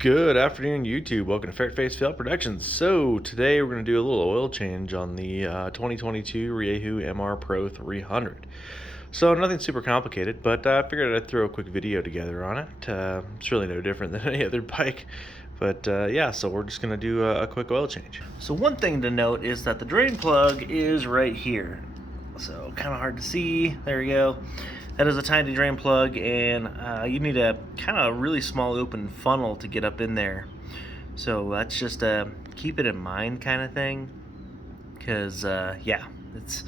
Good afternoon, YouTube. Welcome to Fair Face Fail Productions. So today we're going to do a little oil change on the 2022 Rieju MR Pro 300. So nothing super complicated, but I figured I'd throw a quick video together on it. It's really no different than any other bike. But yeah, so we're just going to do a quick oil change. So one thing to note is that the drain plug is right here. So kind of hard to see. There we go. That is a tiny drain plug, and you need a kind of really small open funnel to get up in there. So that's just a keep it in mind kind of thing, because yeah, it's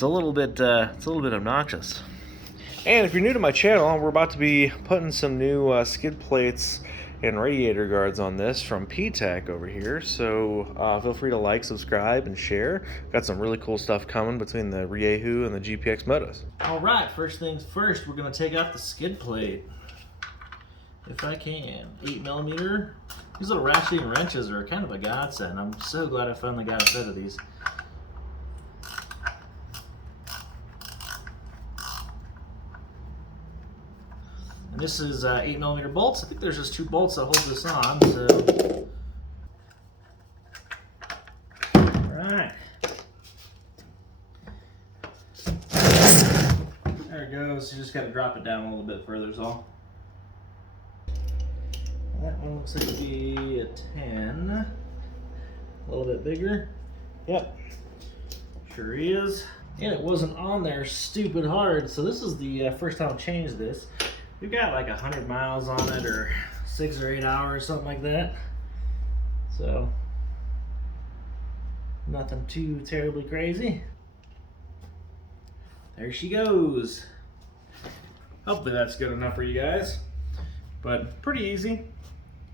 a little bit obnoxious. And if you're new to my channel, we're about to be putting some new skid plates and radiator guards on this from P-Tech over here, so feel free to like, subscribe, and share. Got some really cool stuff coming between the Rieju and the GPX motos. Alright, first things first, we're going to take out the skid plate, if I can. 8mm. These little ratcheting wrenches are kind of a godsend. I'm so glad I finally got a set of these. And this is 8mm bolts. I think there's just 2 bolts that hold this on, so. Alright. There it goes. You just got to drop it down a little bit further is all. That one looks like it'd be a 10. A little bit bigger. Yep. Sure is. And it wasn't on there stupid hard, so this is the first time I've changed this. We've got like 100 miles on it, or 6 or 8 hours, something like that. So, nothing too terribly crazy. There she goes. Hopefully that's good enough for you guys. But pretty easy.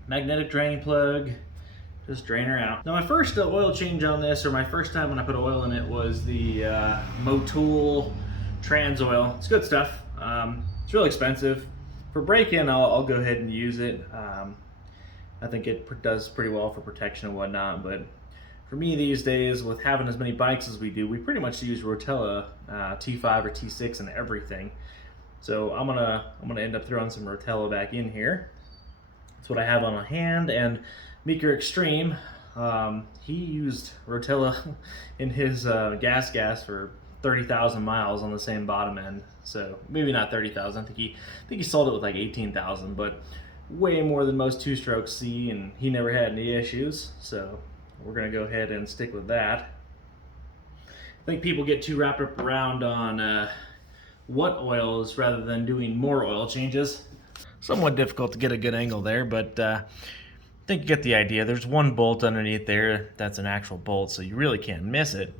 Magnetic drain plug. Just drain her out. Now my first oil change on this, or my first time when I put oil in it, was the Motul Trans Oil. It's good stuff. It's really expensive. For break-in, I'll go ahead and use it. I think it does pretty well for protection and whatnot, but for me these days, with having as many bikes as we do, we pretty much use Rotella T5 or T6 and everything. So I'm gonna end up throwing some Rotella back in here. That's what I have on hand. And Meeker Extreme, he used Rotella in his gas for 30,000 miles on the same bottom end. So maybe not 30,000. I think he sold it with like 18,000, but way more than most two-strokes see, and he never had any issues. So we're gonna go ahead and stick with that. I think people get too wrapped up around on what oils rather than doing more oil changes. Somewhat difficult to get a good angle there, but I think you get the idea. There's one bolt underneath there that's an actual bolt, so you really can't miss it.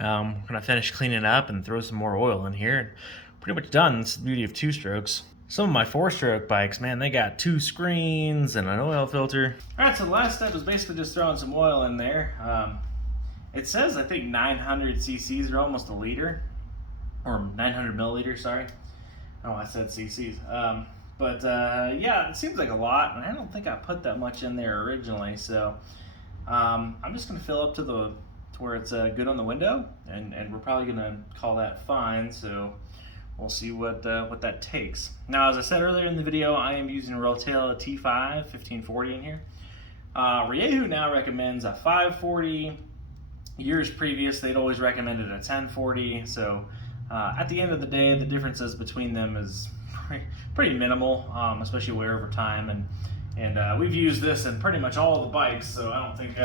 I'm gonna finish cleaning up and throw some more oil in here. Pretty much done. It's the beauty of two-strokes. Some of my four-stroke bikes, man, they got 2 screens and an oil filter. All right, so the last step is basically just throwing some oil in there. It says, I think 900 cc's are almost a liter, or 900 milliliters, sorry. Oh, I said cc's. But yeah, it seems like a lot, and I don't think I put that much in there originally, so I'm just gonna fill up to where it's good on the window, and we're probably gonna call that fine, so we'll see what that takes. Now, as I said earlier in the video, I am using a Rotella T5 1540 in here. Rieju now recommends a 540. Years previous, they'd always recommended a 1040, so at the end of the day, the differences between them is pretty minimal, especially wear over time, and we've used this in pretty much all the bikes, so I don't think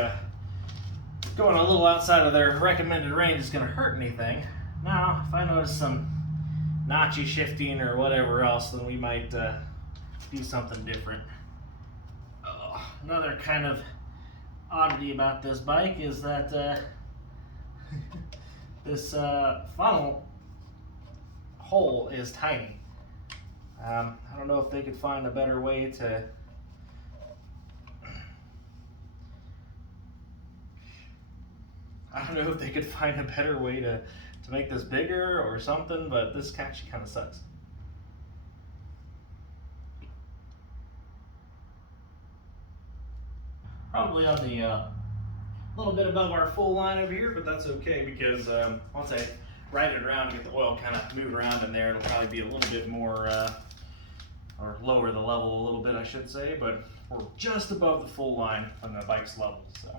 going a little outside of their recommended range is going to hurt anything. Now, if I notice some notchy shifting or whatever else, then we might do something different. Another kind of oddity about this bike is that this funnel hole is tiny. I don't know if they could find a better way to make this bigger or something, but this actually kind of sucks. Probably on the little bit above our full line over here, but that's okay, because once I ride it around and get the oil kind of moved around in there, it'll probably be a little bit more or lower the level a little bit, I should say, but we're just above the full line on the bike's level, so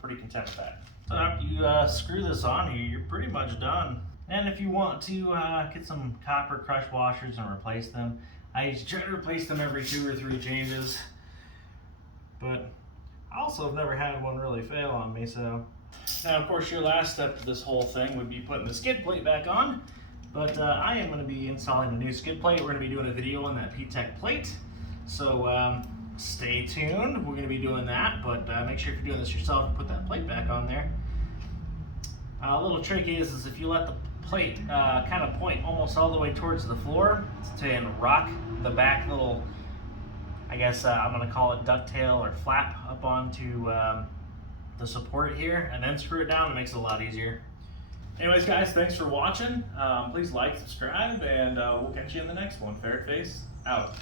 pretty content with that. So after you screw this on here, you're pretty much done. And if you want to get some copper crush washers and replace them, I try to replace them every 2 or 3 changes, but I also have never had one really fail on me. So now, of course, your last step to this whole thing would be putting the skid plate back on. But I am going to be installing a new skid plate. We're going to be doing a video on that P-Tech plate. So stay tuned. We're going to be doing that. But make sure if you're doing this yourself, put that plate back on there. A little trick is if you let the plate kind of point almost all the way towards the floor to rock the back little, I guess I'm going to call it ducktail or flap up onto the support here, and then screw it down. It makes it a lot easier. Anyways, guys, thanks for watching. Please like, subscribe, and we'll catch you in the next one. Ferret Face, out.